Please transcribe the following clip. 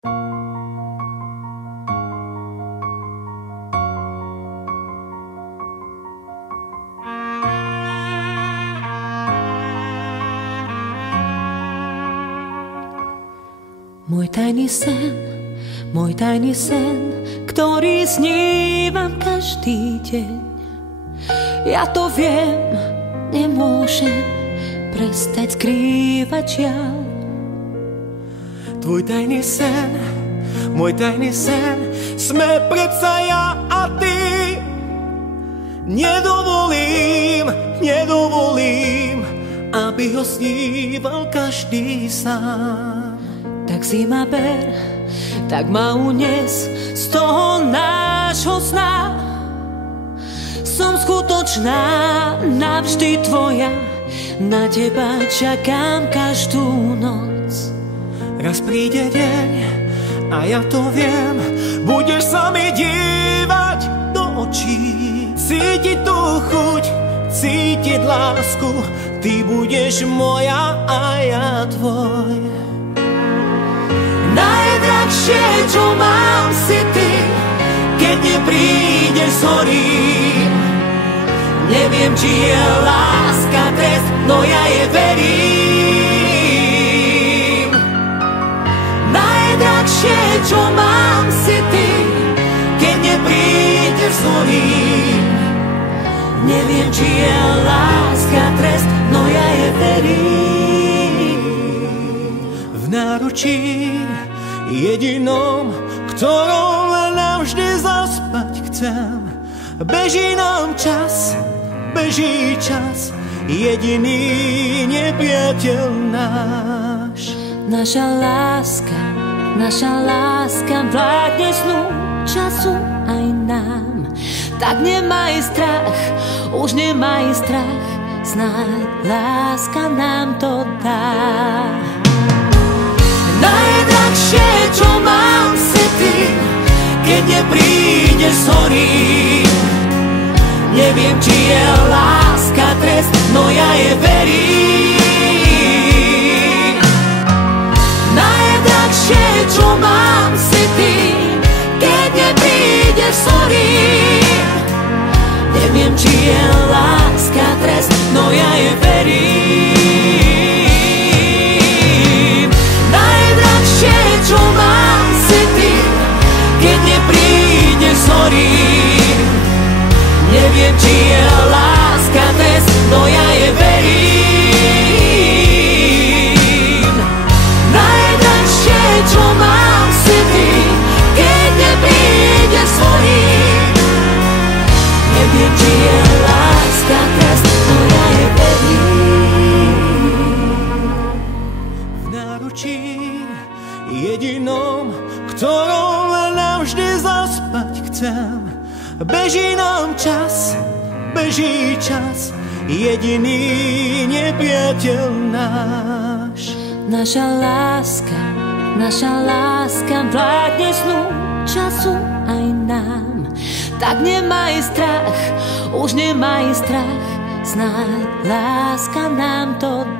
Môj tajný sen, ktorý snívam každý deň. Ja to viem, nemôžem prestať skrývať žiaľ. Tvoj tajný sen, môj tajný sen, sme predsa ja a ty. Nedovolím, aby ho sníval každý sám. Tak si ma ber, tak ma unies z toho nášho sna. Som skutočná, navždy tvoja, na teba čakám každú noc. Raz príde deň a ja to viem, budeš sa mi dívať do očí, cítiť tú chuť, cítiť lásku, ty budeš moja a ja tvoj. Najdrahšie, čo mám, si ty, keď neprídeš z horí. Neviem, či je láska trest, no ja je verím. Najdrahšie, čo mám, si ty, keď neprídeš z horí. Neviem, či je láska trest, no ja je verím. V náručí jedinom, ktorom navždy zaspať chcem. Beží nám čas, beží čas, jediný nepriateľ náš. Naša láska vládne snu času aj nám. Tak nemaj strach, už nemaj strach, snáď láska nám to dá. Najdrahšie, čo mám, si ty, keď neprídeš z horí. Neviem, či je láska trest, no ja je verím. Najdrahšie, čo mám, si ty, keď neprídeš z horí. Neviem, či je láska trest, no ja je verím. Najdrahšie, čo mám, si ty, keď neprídeš z horí. Neviem, či je láska trest, no ja je verím. Najdrahšie, čo mám, si ty, keď neprídeš z horí. Neviem, či je láska trest, no ja je verím. V náručí jedinom, ktorom navždy zaspať chcem. Beží nám čas, beží čas, jediný nepriateľ náš. Naša láska vládne snu času aj nám. Tak nemaj strach, už nemaj strach, snáď láska nám to dá.